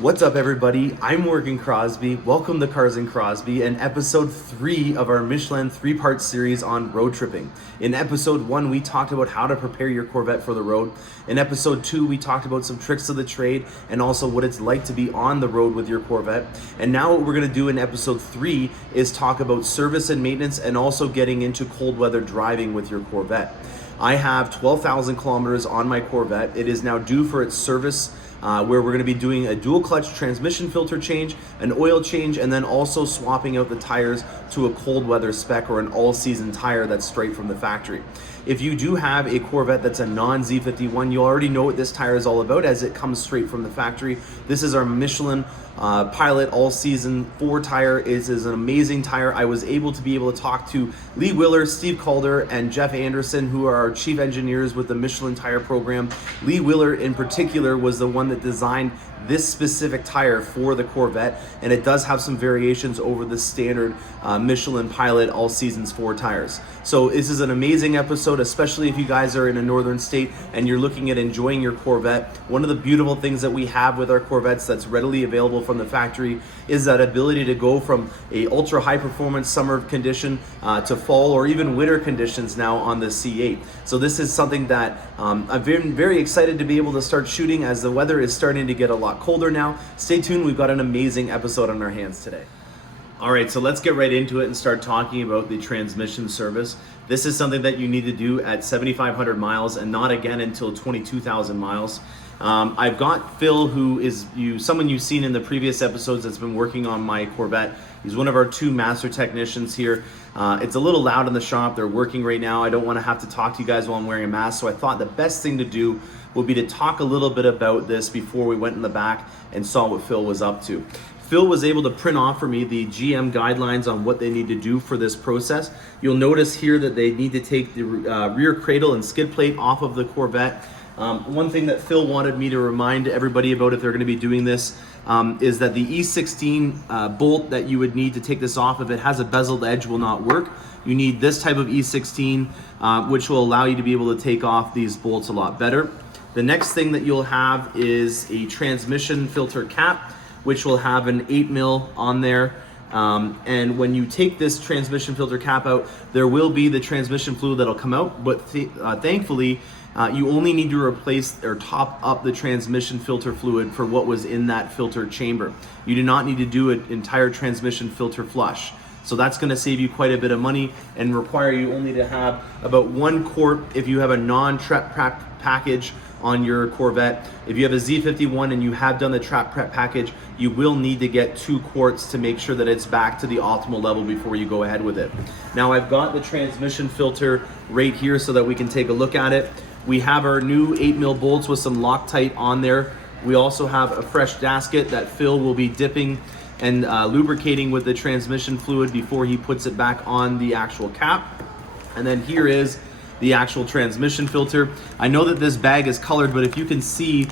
What's up, everybody? I'm Morgan Crosby. Welcome to Cars and Crosby and episode 3 of our Michelin 3-part series on road tripping. In episode 1, we talked about how to prepare your Corvette for the road. In episode 2, we talked about some tricks of the trade and also what it's like to be on the road with your Corvette. And now what we're going to do in episode 3 is talk about service and maintenance and also getting into cold weather driving with your Corvette. I have 12,000 kilometers on my Corvette. It is now due for its service, where we're going to be doing a dual clutch transmission filter change, an oil change, and then also swapping out the tires to a cold weather spec or an all-season tire that's straight from the factory. If you do have a Corvette that's a non-Z51, you already know what this tire is all about as it comes straight from the factory. This is our Michelin Pilot all-season 4 tire. It is an amazing tire. I was able to talk to Lee Willer, Steve Calder, and Jeff Anderson, who are our chief engineers with the Michelin tire program. Lee Willer in particular was the one that designed this specific tire for the Corvette, and it does have some variations over the standard Michelin Pilot all seasons 4 tires. So this is an amazing episode, especially if you guys are in a northern state and you're looking at enjoying your Corvette. One of the beautiful things that we have with our Corvettes that's readily available from the factory is that ability to go from a ultra high performance summer condition to fall or even winter conditions now on the C8. So this is something that I've been very excited to be able to start shooting as the weather is starting to get a lot colder now. Stay tuned, we've got an amazing episode on our hands today. All right, so let's get right into it and start talking about the transmission service. This is something that you need to do at 7,500 miles and not again until 22,000 miles. I've got Phil, who is someone you've seen in the previous episodes that's been working on my Corvette. He's one of our 2 master technicians here. It's a little loud in the shop. They're working right now. I don't want to have to talk to you guys while I'm wearing a mask, so I thought the best thing to do would be to talk a little bit about this before we went in the back and saw what Phil was up to. Phil was able to print off for me the GM guidelines on what they need to do for this process. You'll notice here that they need to take the rear cradle and skid plate off of the Corvette. One thing that Phil wanted me to remind everybody about if they're going to be doing this is that the E16 bolt that you would need to take this off, if it has a bezeled edge, will not work. You need this type of E16, which will allow you to be able to take off these bolts a lot better. The next thing that you'll have is a transmission filter cap, which will have an 8mm on there. And when you take this transmission filter cap out, there will be the transmission fluid that'll come out, but thankfully, you only need to replace or top up the transmission filter fluid for what was in that filter chamber. You do not need to do an entire transmission filter flush. So that's going to save you quite a bit of money and require you only to have about 1 quart if you have a non-trap package on your Corvette. If you have a Z51 and you have done the trap prep package, you will need to get 2 quarts to make sure that it's back to the optimal level before you go ahead with it. Now I've got the transmission filter right here so that we can take a look at it. We have our new 8mm bolts with some Loctite on there. We also have a fresh gasket that Phil will be dipping and lubricating with the transmission fluid before he puts it back on the actual cap. And then here is the actual transmission filter. I know that this bag is colored, but if you can see,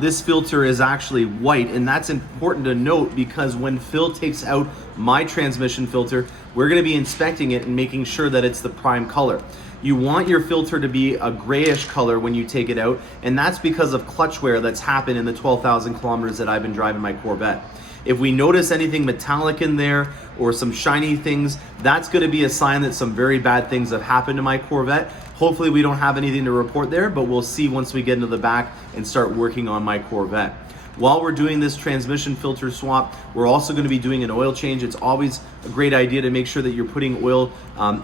this filter is actually white, and that's important to note because when Phil takes out my transmission filter, we're going to be inspecting it and making sure that it's the prime color. You want your filter to be a grayish color when you take it out, and that's because of clutch wear that's happened in the 12,000 kilometers that I've been driving my Corvette. If we notice anything metallic in there or some shiny things, that's going to be a sign that some very bad things have happened to my Corvette. Hopefully we don't have anything to report there, but we'll see once we get into the back and start working on my Corvette. While we're doing this transmission filter swap, we're also going to be doing an oil change. It's always a great idea to make sure that you're putting oil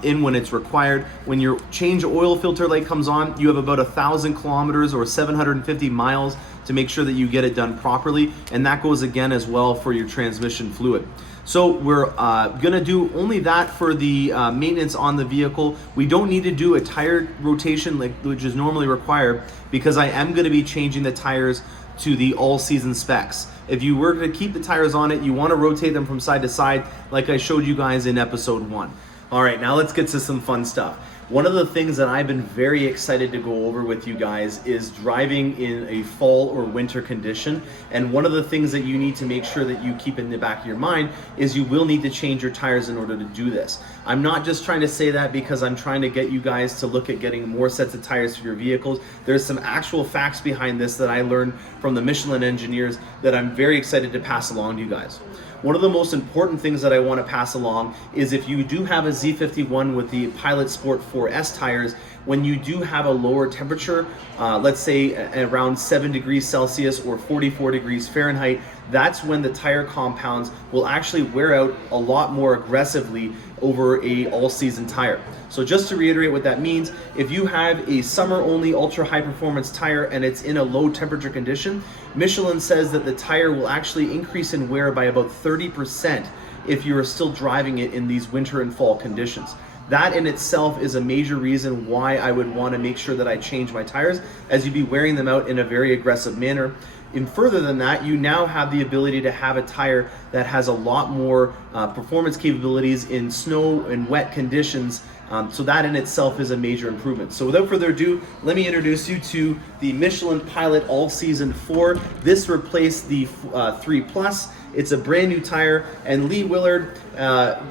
in when it's required. When your change oil filter light comes on, you have about 1,000 kilometers or 750 miles to make sure that you get it done properly, and that goes again as well for your transmission fluid. So we're gonna do only that for the maintenance on the vehicle. We don't need to do a tire rotation which is normally required because I am gonna be changing the tires to the all-season specs. If you were to keep the tires on it, you wanna rotate them from side to side like I showed you guys in episode 1. All right, now let's get to some fun stuff. One of the things that I've been very excited to go over with you guys is driving in a fall or winter condition. And one of the things that you need to make sure that you keep in the back of your mind is you will need to change your tires in order to do this. I'm not just trying to say that because I'm trying to get you guys to look at getting more sets of tires for your vehicles. There's some actual facts behind this that I learned from the Michelin engineers that I'm very excited to pass along to you guys. One of the most important things that I want to pass along is if you do have a Z51 with the Pilot Sport 4S tires, when you do have a lower temperature, let's say around 7 degrees Celsius or 44 degrees Fahrenheit, that's when the tire compounds will actually wear out a lot more aggressively over a all-season tire. So just to reiterate what that means, if you have a summer-only ultra high-performance tire and it's in a low-temperature condition, Michelin says that the tire will actually increase in wear by about 30% if you are still driving it in these winter and fall conditions. That in itself is a major reason why I would want to make sure that I change my tires, as you'd be wearing them out in a very aggressive manner. And further than that, you now have the ability to have a tire that has a lot more performance capabilities in snow and wet conditions. So that in itself is a major improvement. So without further ado, let me introduce you to the Michelin Pilot All Season 4. This replaced the 3 Plus. It's a brand new tire, and Lee Willard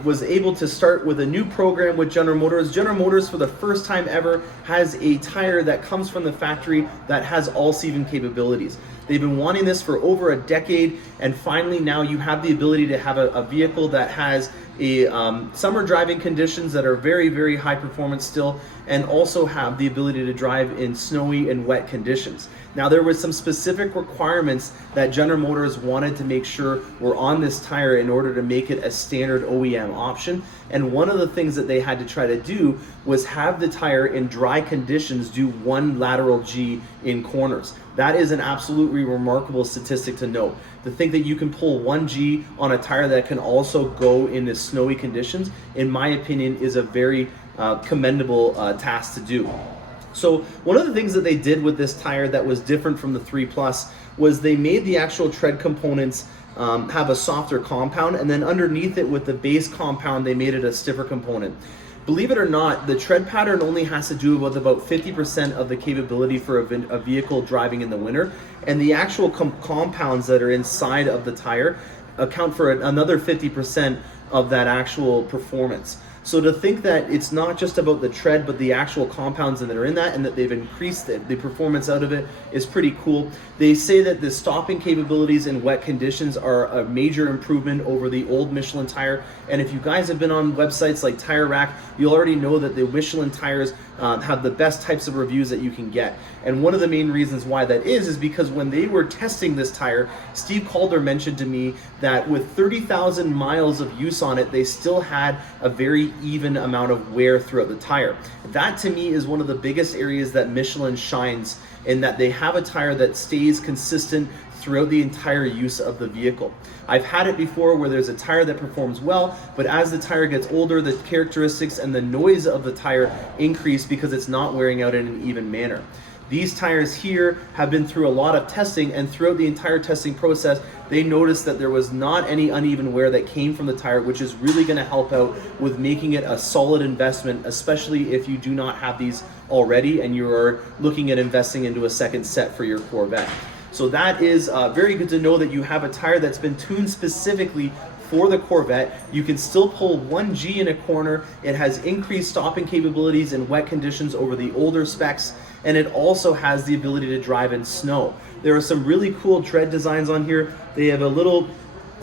was able to start with a new program with General Motors. General Motors, for the first time ever, has a tire that comes from the factory that has all-season capabilities. They've been wanting this for over a decade, and finally now you have the ability to have a vehicle that has a summer driving conditions that are very, very high performance still, and also have the ability to drive in snowy and wet conditions. Now, there was some specific requirements that General Motors wanted to make sure were on this tire in order to make it a standard OEM option. And one of the things that they had to try to do was have the tire in dry conditions do 1 lateral G in corners. That is an absolutely remarkable statistic to note. To think that you can pull 1 G on a tire that can also go into snowy conditions, in my opinion, is a very commendable task to do. So one of the things that they did with this tire that was different from the 3 Plus was they made the actual tread components have a softer compound, and then underneath it with the base compound they made it a stiffer component. Believe it or not, the tread pattern only has to do with about 50% of the capability for a vehicle driving in the winter, and the actual compounds that are inside of the tire account for another 50% of that actual performance. So to think that it's not just about the tread, but the actual compounds that are in that, and that they've increased the performance out of it, is pretty cool. They say that the stopping capabilities in wet conditions are a major improvement over the old Michelin tire. And if you guys have been on websites like Tire Rack, you'll already know that the Michelin tires have the best types of reviews that you can get. And one of the main reasons why that is because when they were testing this tire, Steve Calder mentioned to me that with 30,000 miles of use on it, they still had a very even amount of wear throughout the tire. That to me is one of the biggest areas that Michelin shines, in that they have a tire that stays consistent throughout the entire use of the vehicle. I've had it before where there's a tire that performs well, but as the tire gets older, the characteristics and the noise of the tire increase because it's not wearing out in an even manner. These tires here have been through a lot of testing, and throughout the entire testing process, they noticed that there was not any uneven wear that came from the tire, which is really going to help out with making it a solid investment, especially if you do not have these already and you are looking at investing into a second set for your Corvette. So that is very good to know that you have a tire that's been tuned specifically for the Corvette. You can still pull 1 G in a corner. It has increased stopping capabilities in wet conditions over the older specs, and it also has the ability to drive in snow. There are some really cool tread designs on here. They have a little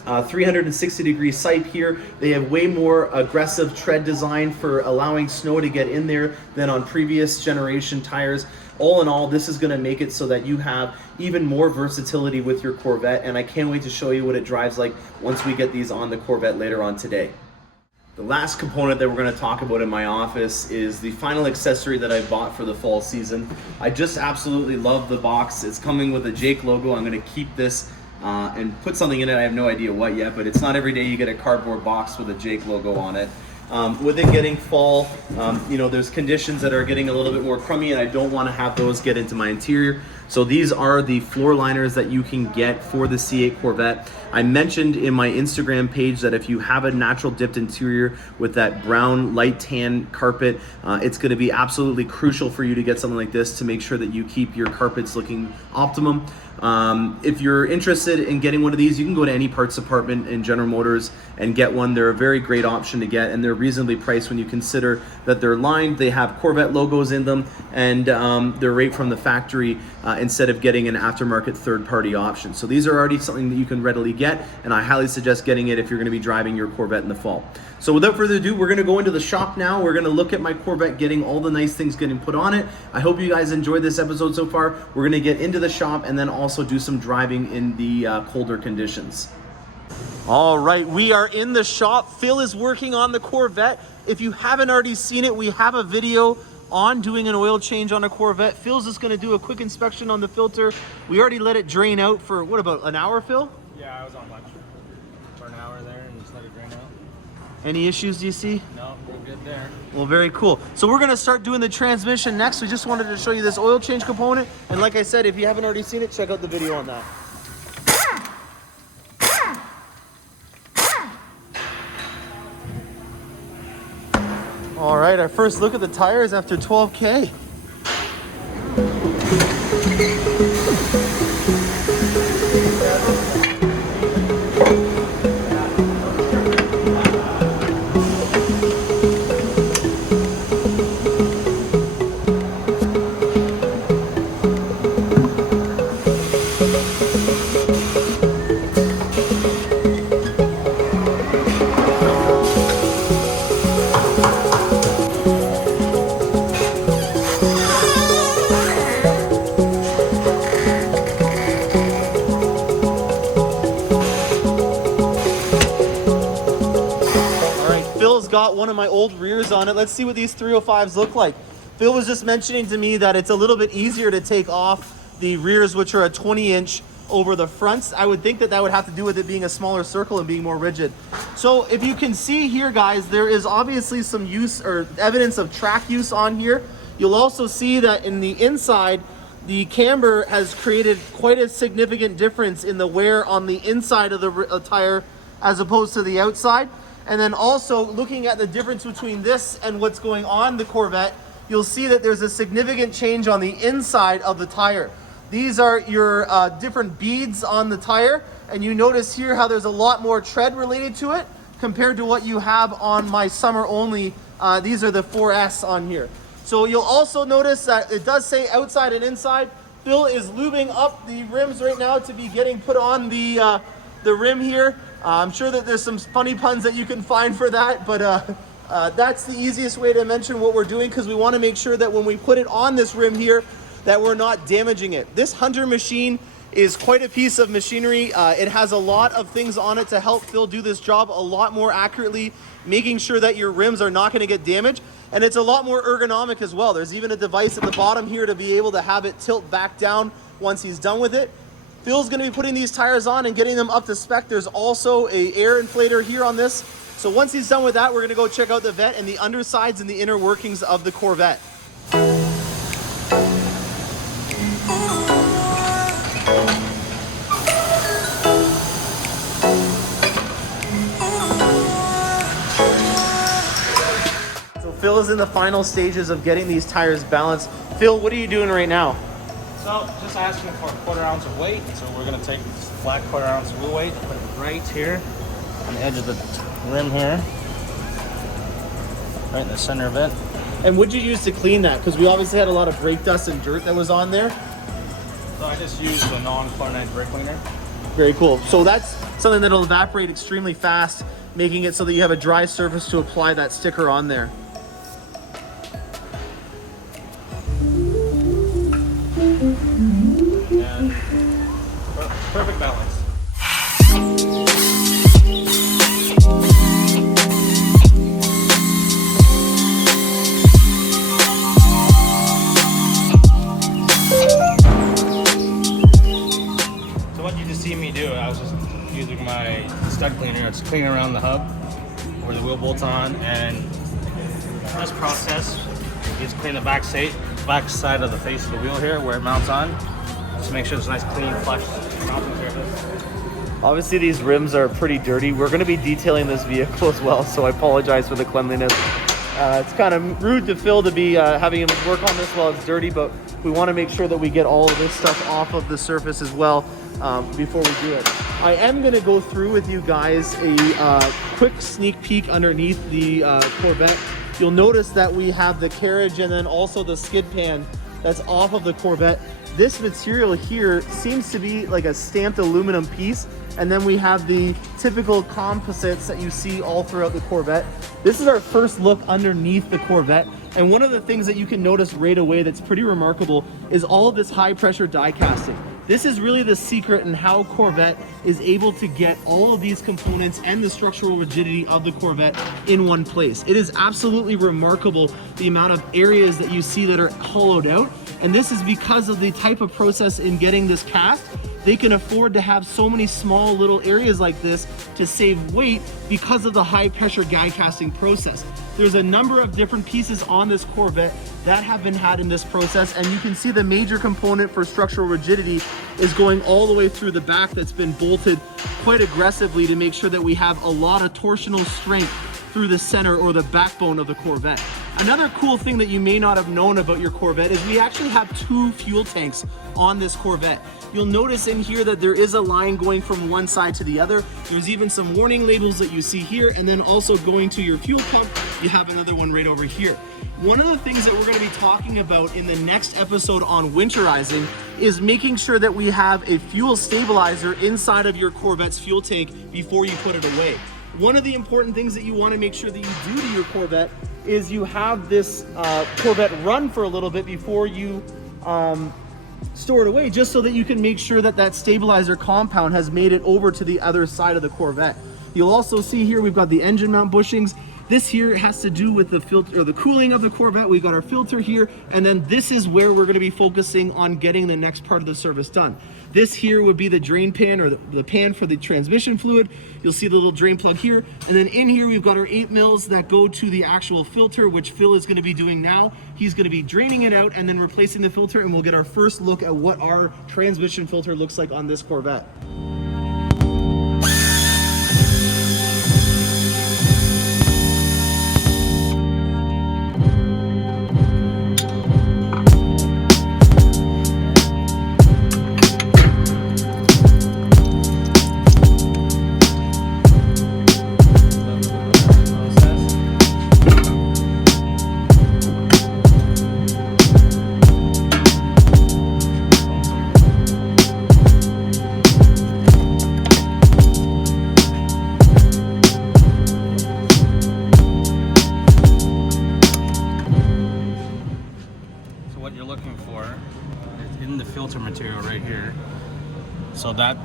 360-degree sight here. They have way more aggressive tread design for allowing snow to get in there than on previous generation tires. All in all, this is going to make it so that you have even more versatility with your Corvette, and I can't wait to show you what it drives like once we get these on the Corvette later on today. The last component that we're going to talk about in my office is the final accessory that I bought for the fall season. I just absolutely love the box. It's coming with a Jake logo. I'm going to keep this and put something in it. I have no idea what yet, but it's not every day you get a cardboard box with a Jake logo on it. With it getting fall, there's conditions that are getting a little bit more crummy, and I don't want to have those get into my interior. So these are the floor liners that you can get for the C8 Corvette. I mentioned in my Instagram page that if you have a natural dipped interior with that brown light tan carpet, it's going to be absolutely crucial for you to get something like this to make sure that you keep your carpets looking optimum. If you're interested in getting one of these, you can go to any parts department in General Motors and get one. They're a very great option to get, and they're reasonably priced when you consider that they're lined, they have Corvette logos in them, and they're right from the factory instead of getting an aftermarket third-party option. So these are already something that you can readily get, and I highly suggest getting it if you're going to be driving your Corvette in the fall. So without further ado, we're going to go into the shop now. We're going to look at my Corvette getting all the nice things getting put on it. I hope you guys enjoyed this episode so far. We're going to get into the shop and then also do some driving in the colder conditions. All right, we are in the shop. Phil is working on the Corvette. If you haven't already seen it, we have a video on doing an oil change on a Corvette. Phil's just going to do a quick inspection on the filter. We already let it drain out for, what, about an hour, Phil? Yeah, I was on lunch for an hour there and just let it drain out. Any issues do you see? No, we're good there. Well, very cool. So we're going to start doing the transmission next. We just wanted to show you this oil change component. And like I said, if you haven't already seen it, check out the video on that. All right, our first look at the tires after 12K. Got one of my old rears on it. Let's see what these 305s look like. Phil was just mentioning to me that it's a little bit easier to take off the rears, which are a 20-inch over the fronts. I would think that that would have to do with it being a smaller circle and being more rigid. So if you can see here, guys, there is obviously some use or evidence of track use on here. You'll also see that in the inside, the camber has created quite a significant difference in the wear on the inside of the tire as opposed to the outside. And then also looking at the difference between this and what's going on the Corvette, you'll see that there's a significant change on the inside of the tire. These are your different beads on the tire, and you notice here how there's a lot more tread related to it compared to what you have on my summer only. These are the 4S on here. So you'll also notice that it does say outside and inside. Phil is lubing up the rims right now to be getting put on the rim here. I'm sure that there's some funny puns that you can find for that, but that's the easiest way to mention what we're doing, because we want to make sure that when we put it on this rim here, that we're not damaging it. This Hunter machine is quite a piece of machinery. It has a lot of things on it to help Phil do this job a lot more accurately, making sure that your rims are not going to get damaged. And it's a lot more ergonomic as well. There's even a device at the bottom here to be able to have it tilt back down once he's done with it. Phil's going to be putting these tires on and getting them up to spec. There's also a air inflator here on this. So once he's done with that, we're going to go check out the Vette and the undersides and the inner workings of the Corvette. So Phil is in the final stages of getting these tires balanced. Phil, what are you doing right now? So just asking for a 1/4 ounce of weight. So we're gonna take this flat 1/4 ounce of weight, put it right here on the edge of the rim here, right in the center of it. And what'd you use to clean that? Because we obviously had a lot of brake dust and dirt that was on there. So I just used a non-chlorinized brake cleaner. Very cool. So that's something that'll evaporate extremely fast, making it so that you have a dry surface to apply that sticker on there. And perfect balance. So what you just see me do, I was just using my stud cleaner. It's cleaning around the hub where the wheel bolts on, and this process, you just clean the back side of the face of the wheel here where it mounts on. to make sure it's a nice, clean, flush mounting surface. Obviously these rims are pretty dirty. We're going to be detailing this vehicle as well, so I apologize for the cleanliness. It's kind of rude to Phil to be having him work on this while it's dirty, but we want to make sure that we get all of this stuff off of the surface as well before we do it. I am going to go through with you guys a quick sneak peek underneath the Corvette. You'll notice that we have the carriage and then also the skid pan that's off of the Corvette. This material here seems to be like a stamped aluminum piece, and then we have the typical composites that you see all throughout the Corvette. This is our first look underneath the Corvette, and one of the things that you can notice right away that's pretty remarkable is all of this high pressure die casting. This is really the secret in how Corvette is able to get all of these components and the structural rigidity of the Corvette in one place. It is absolutely remarkable the amount of areas that you see that are hollowed out, and this is because of the type of process in getting this cast. They can afford to have so many small little areas like this to save weight because of the high pressure die casting process. There's a number of different pieces on this Corvette that have been had in this process, and you can see the major component for structural rigidity is going all the way through the back that's been bolted quite aggressively to make sure that we have a lot of torsional strength through the center or the backbone of the Corvette. Another cool thing that you may not have known about your Corvette is we actually have 2 fuel tanks on this Corvette. You'll notice in here that there is a line going from one side to the other. There's even some warning labels that you see here, and then also going to your fuel pump, you have another one right over here. One of the things that we're going to be talking about in the next episode on winterizing is making sure that we have a fuel stabilizer inside of your Corvette's fuel tank before you put it away. One of the important things that you want to make sure that you do to your Corvette is you have this Corvette run for a little bit before you store it away, just so that you can make sure that that stabilizer compound has made it over to the other side of the Corvette. You'll also see here we've got the engine mount bushings. This here has to do with the filter or the cooling of the Corvette. We've got our filter here, and then this is where we're going to be focusing on getting the next part of the service done. This here would be the drain pan or the pan for the transmission fluid. You'll see the little drain plug here, and then in here we've got our 8 mils that go to the actual filter, which Phil is going to be doing now. He's going to be draining it out and then replacing the filter, and we'll get our first look at what our transmission filter looks like on this Corvette. Material right here. So that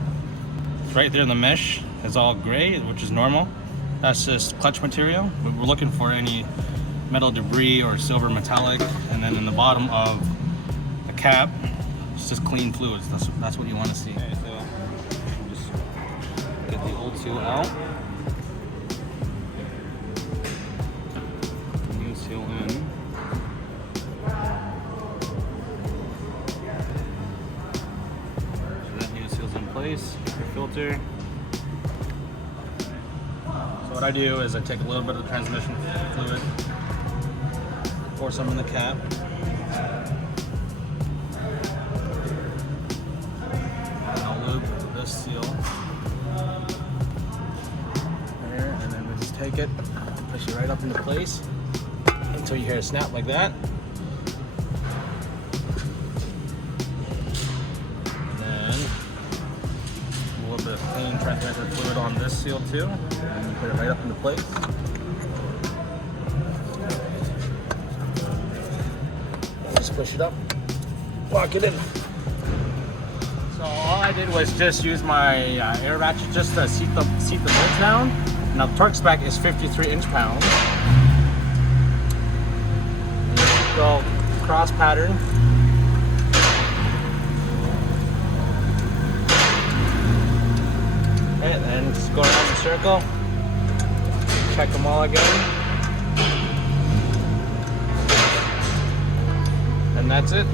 right there in the mesh is all gray, which is normal. That's just clutch material. We're looking for any metal debris or silver metallic, and then in the bottom of the cap, it's just clean fluids. That's what you want to see. Okay, so just get the old seal out. New seal in. Place, your filter. So what I do is I take a little bit of the transmission fluid, pour some in the cap, and I'll lube this seal there, and then we just take it, push it right up into place until you hear a snap like that. Clean transmission fluid on this seal too, and you put it right up into place. Just push it up, lock it in. So all I did was just use my air ratchet just to seat the bolts down. Now the torque spec is 53 inch-pounds. Go cross pattern. And then just go around the circle, check them all again, and that's it.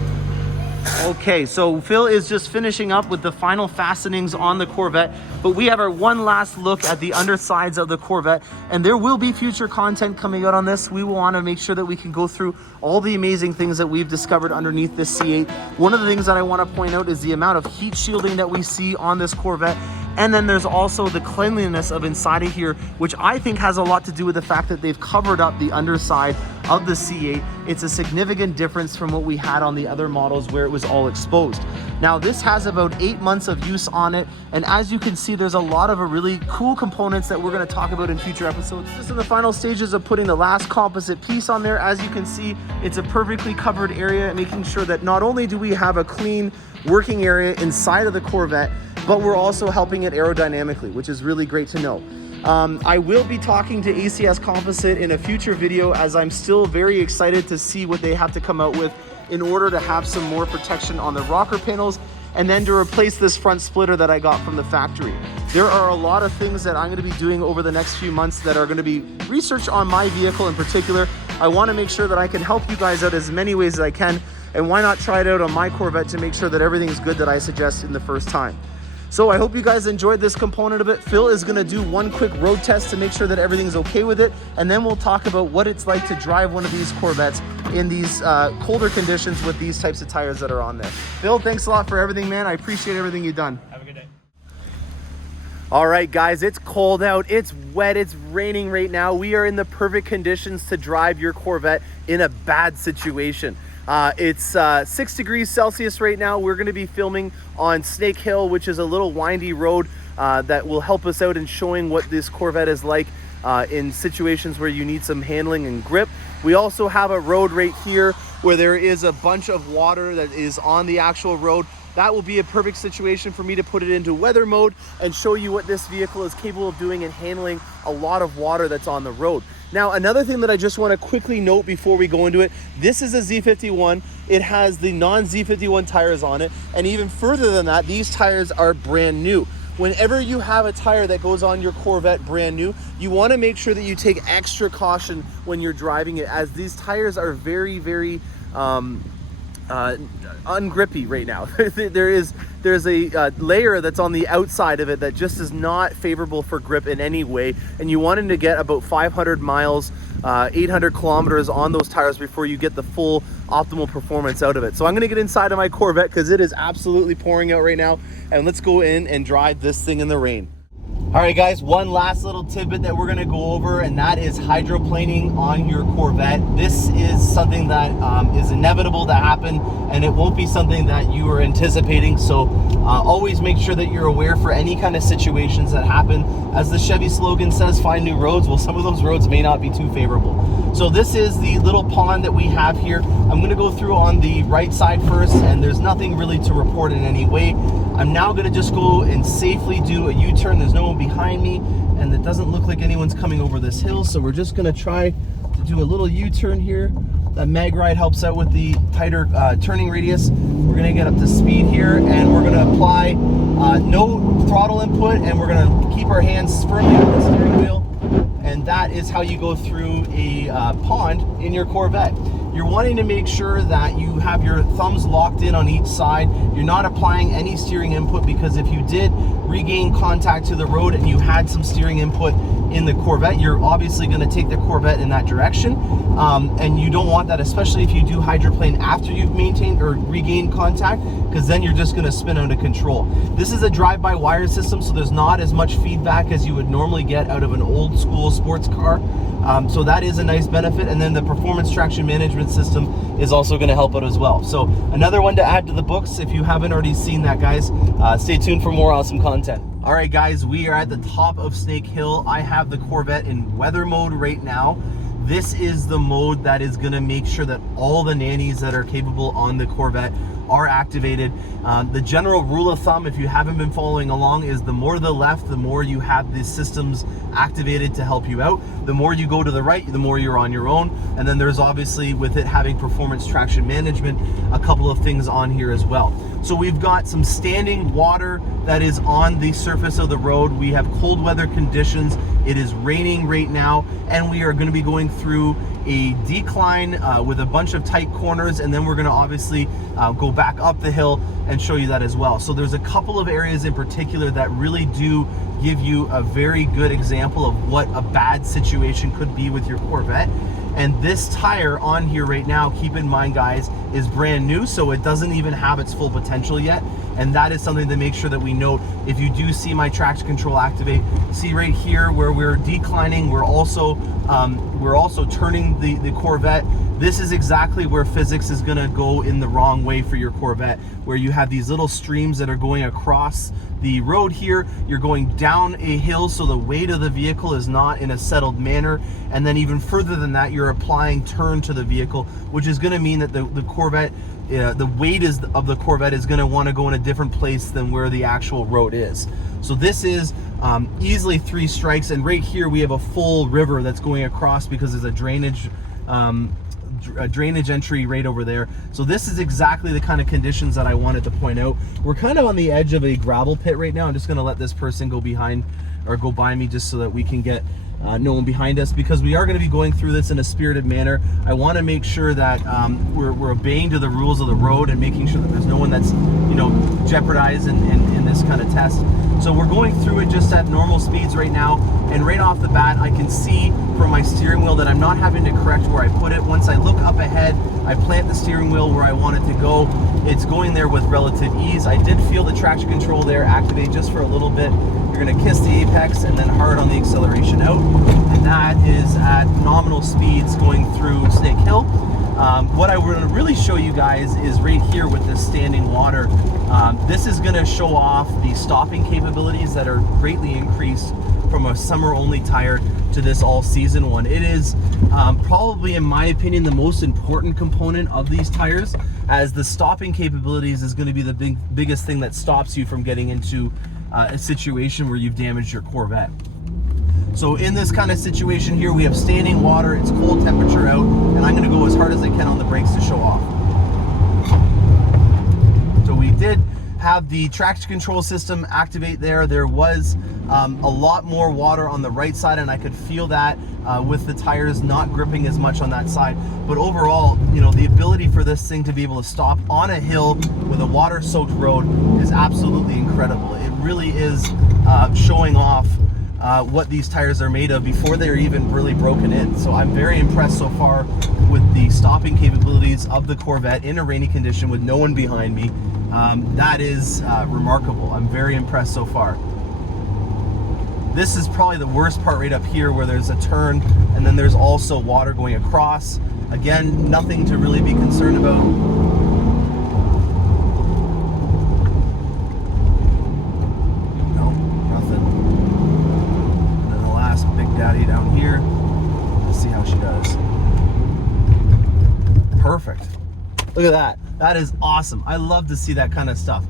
Okay, so Phil is just finishing up with the final fastenings on the Corvette, but we have our one last look at the undersides of the Corvette, and there will be future content coming out on this. We will want to make sure that we can go through all the amazing things that we've discovered underneath this C8. One of the things that I want to point out is the amount of heat shielding that we see on this Corvette. And then there's also the cleanliness of inside of here, which I think has a lot to do with the fact that they've covered up the underside of the C8. It's a significant difference from what we had on the other models where it was all exposed. Now this has about 8 months of use on it, and as you can see, there's a lot of really cool components that we're going to talk about in future episodes. Just in the final stages of putting the last composite piece on there. As you can see, it's a perfectly covered area, making sure that not only do we have a clean working area inside of the Corvette, but we're also helping it aerodynamically, which is really great to know. I will be talking to ACS Composite in a future video, as I'm still very excited to see what they have to come out with in order to have some more protection on the rocker panels, and then to replace this front splitter that I got from the factory. There are a lot of things that I'm going to be doing over the next few months that are going to be research on my vehicle in particular. I want to make sure that I can help you guys out as many ways as I can, and why not try it out on my Corvette to make sure that everything's good that I suggest in the first time. So I hope you guys enjoyed this component of it. Phil is gonna do one quick road test to make sure that everything's okay with it, and then we'll talk about what it's like to drive one of these Corvettes in these colder conditions with these types of tires that are on there. Phil, thanks a lot for everything, man. I appreciate everything you've done. Have a good day. All right, guys, it's cold out, it's wet, it's raining right now. We are in the perfect conditions to drive your Corvette in a bad situation. It's 6 degrees Celsius right now. We're going to be filming on Snake Hill, which is a little windy road that will help us out in showing what this Corvette is like in situations where you need some handling and grip. We also have a road right here where there is a bunch of water that is on the actual road. That will be a perfect situation for me to put it into weather mode and show you what this vehicle is capable of doing in handling a lot of water that's on the road. Now, another thing that I just want to quickly note before we go into it, this is a Z51. It has the non-Z51 tires on it. And even further than that, these tires are brand new. Whenever you have a tire that goes on your Corvette brand new, you want to make sure that you take extra caution when you're driving it, as these tires are very, very ungrippy right now. There's a layer that's on the outside of it that just is not favorable for grip in any way, and you want to get about 500 miles 800 kilometers on those tires before you get the full optimal performance out of it. So I'm going to get inside of my Corvette because it is absolutely pouring out right now, and let's go in and drive this thing in the rain. All right, guys, one last little tidbit that we're going to go over, and that is hydroplaning on your Corvette. This is something that is inevitable to happen, and it won't be something that you are anticipating. So always make sure that you're aware for any kind of situations that happen. As the Chevy slogan says, find new roads. Well, some of those roads may not be too favorable. So this is the little pond that we have here. I'm going to go through on the right side first, and there's nothing really to report in any way. I'm now going to just go and safely do a U-turn. There's no one behind me, and it doesn't look like anyone's coming over this hill, so we're just going to try to do a little U-turn here. That mag ride helps out with the tighter turning radius. We're going to get up to speed here, and we're going to apply no throttle input, and we're going to keep our hands firmly on the steering wheel, and that is how you go through a pond in your Corvette. You're wanting to make sure that you have your thumbs locked in on each side. You're not applying any steering input, because if you did regain contact to the road and you had some steering input in the Corvette, you're obviously going to take the Corvette in that direction, and you don't want that, especially if you do hydroplane after you've maintained or regained contact, because then you're just going to spin out of control. This is a drive-by-wire system, so there's not as much feedback as you would normally get out of an old school sports car. So that is a nice benefit, and then the performance traction management system is also going to help out as well. So another one to add to the books if you haven't already seen that, guys. Stay tuned for more awesome content. All right, guys, we are at the top of Snake Hill. I have the Corvette in weather mode right now. This is the mode that is going to make sure that all the nannies that are capable on the Corvette are activated. The general rule of thumb, if you haven't been following along, is the more to the left, the more you have these systems activated to help you out. The more you go to the right, the more you're on your own. And then there's obviously, with it having performance traction management, a couple of things on here as well. So we've got some standing water that is on the surface of the road. We have cold weather conditions. It is raining right now, and we are going to be going through a decline with a bunch of tight corners, and then we're going to obviously go back up the hill and show you that as well. So there's a couple of areas in particular that really do give you a very good example of what a bad situation could be with your Corvette. And this tire on here right now, keep in mind guys, is brand new, so it doesn't even have its full potential yet. And that is something to make sure that we note. If you do see my traction control activate, see right here where we're declining, we're also turning the Corvette. This is exactly where physics is gonna go in the wrong way for your Corvette, where you have these little streams that are going across the road here. You're going down a hill, so the weight of the vehicle is not in a settled manner. And then even further than that, you're applying turn to the vehicle, which is gonna mean that the Corvette, the weight of the Corvette is gonna wanna go in a different place than where the actual road is. So this is easily 3 strikes, and right here we have a full river that's going across because there's a drainage entry right over there. So this is exactly the kind of conditions that I wanted to point out. We're kind of on the edge of a gravel pit right now. I'm just going to let this person go behind or go by me just so that we can get no one behind us, because we are going to be going through this in a spirited manner. I want to make sure that we're obeying to the rules of the road and making sure that there's no one that's, you know, jeopardized in this kind of test. So we're going through it just at normal speeds right now, and right off the bat I can see from my steering wheel that I'm not having to correct where I put it. Once I look up ahead, I plant the steering wheel where I want it to go. It's going there with relative ease. I did feel the traction control there activate just for a little bit. You're going to kiss the apex and then hard on the acceleration out, and that is at nominal speeds going through Snake Hill. What I want to really show you guys is right here with this standing water. This is going to show off the stopping capabilities that are greatly increased from a summer only tire to this all season one. It is probably, in my opinion, the most important component of these tires, as the stopping capabilities is going to be the biggest thing that stops you from getting into a situation where you've damaged your Corvette. So in this kind of situation here, we have standing water, it's cold temperature out, and I'm gonna go as hard as I can on the brakes to show off. So we did have the traction control system activate there. There was a lot more water on the right side, and I could feel that with the tires not gripping as much on that side. But overall, you know, the ability for this thing to be able to stop on a hill with a water-soaked road is absolutely incredible. It really is showing off what these tires are made of before they're even really broken in. So I'm very impressed so far with the stopping capabilities of the Corvette in a rainy condition with no one behind me. That is remarkable. I'm very impressed so far. This is probably the worst part right up here, where there's a turn and then there's also water going across. Again, nothing to really be concerned about. No, nothing. And then the last Big Daddy down here. Let's see how she does. Perfect. Look at that. That is awesome. I love to see that kind of stuff.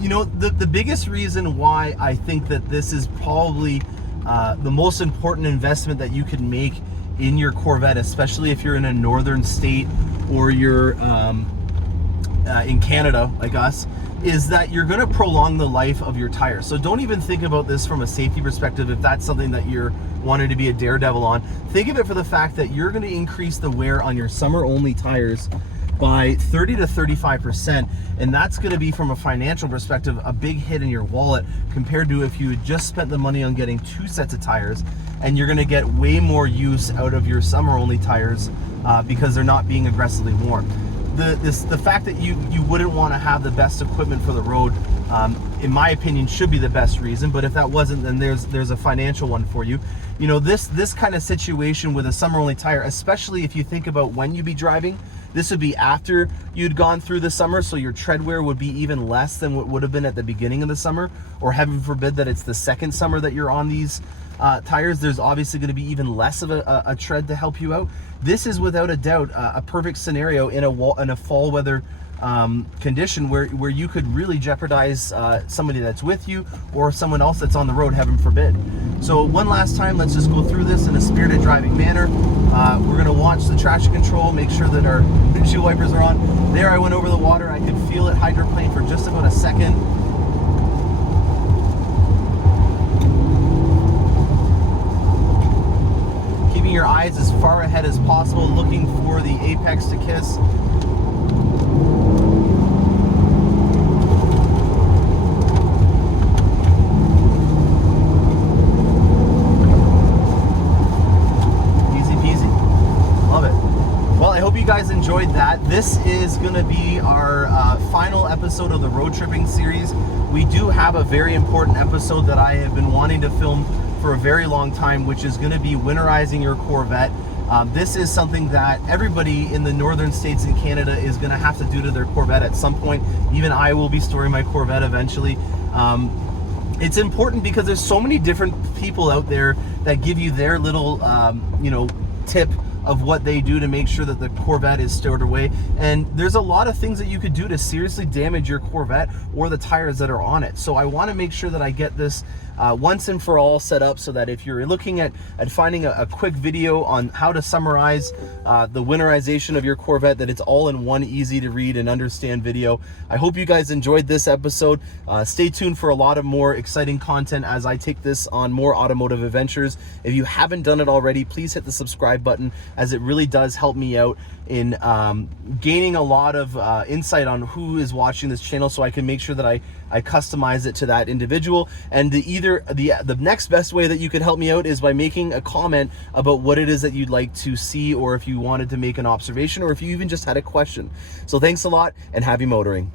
You know, the biggest reason why I think that this is probably the most important investment that you can make in your Corvette, especially if you're in a northern state or you're in Canada like us, is that you're going to prolong the life of your tires. So don't even think about this from a safety perspective if that's something that you're wanting to be a daredevil on. Think of it for the fact that you're going to increase the wear on your summer only tires by 30 to 35%, and that's going to be, from a financial perspective, a big hit in your wallet compared to if you had just spent the money on getting 2 sets of tires, and you're going to get way more use out of your summer only tires because they're not being aggressively worn. The fact that you wouldn't want to have the best equipment for the road, in my opinion, should be the best reason. But if that wasn't, then there's a financial one for you. You know, this kind of situation with a summer only tire, especially if you think about when you be driving, this would be after you'd gone through the summer, so your tread wear would be even less than what would have been at the beginning of the summer, or heaven forbid that it's the second summer that you're on these tires. There's obviously going to be even less of a tread to help you out. This is without a doubt a perfect scenario in a fall weather condition where you could really jeopardize somebody that's with you or someone else that's on the road, heaven forbid. So one last time, let's just go through this in a spirited driving manner. We're going to watch the traction control, make sure that our windshield wipers are on. There, I went over the water. I could feel it hydroplane for just about a second. Keeping your eyes as far ahead ahead as possible, looking for the apex to kiss. Easy peasy. Love it. Well, I hope you guys enjoyed that. This is going to be our final episode of the road tripping series. We do have a very important episode that I have been wanting to film for a very long time, which is going to be winterizing your Corvette. This is something that everybody in the northern states in Canada is going to have to do to their Corvette at some point. Even I will be storing my Corvette eventually. It's important because there's so many different people out there that give you their little, tip of what they do to make sure that the Corvette is stored away. And there's a lot of things that you could do to seriously damage your Corvette or the tires that are on it. So I want to make sure that I get this once and for all set up, so that if you're looking at finding a quick video on how to summarize the winterization of your Corvette, that it's all in one easy to read and understand video. I hope you guys enjoyed this episode. Stay tuned for a lot of more exciting content as I take this on more automotive adventures. If you haven't done it already, please hit the subscribe button, as it really does help me out in gaining a lot of insight on who is watching this channel, so I can make sure that I customize it to that individual. And the next best way that you could help me out is by making a comment about what it is that you'd like to see, or if you wanted to make an observation, or if you even just had a question. So thanks a lot, and happy motoring.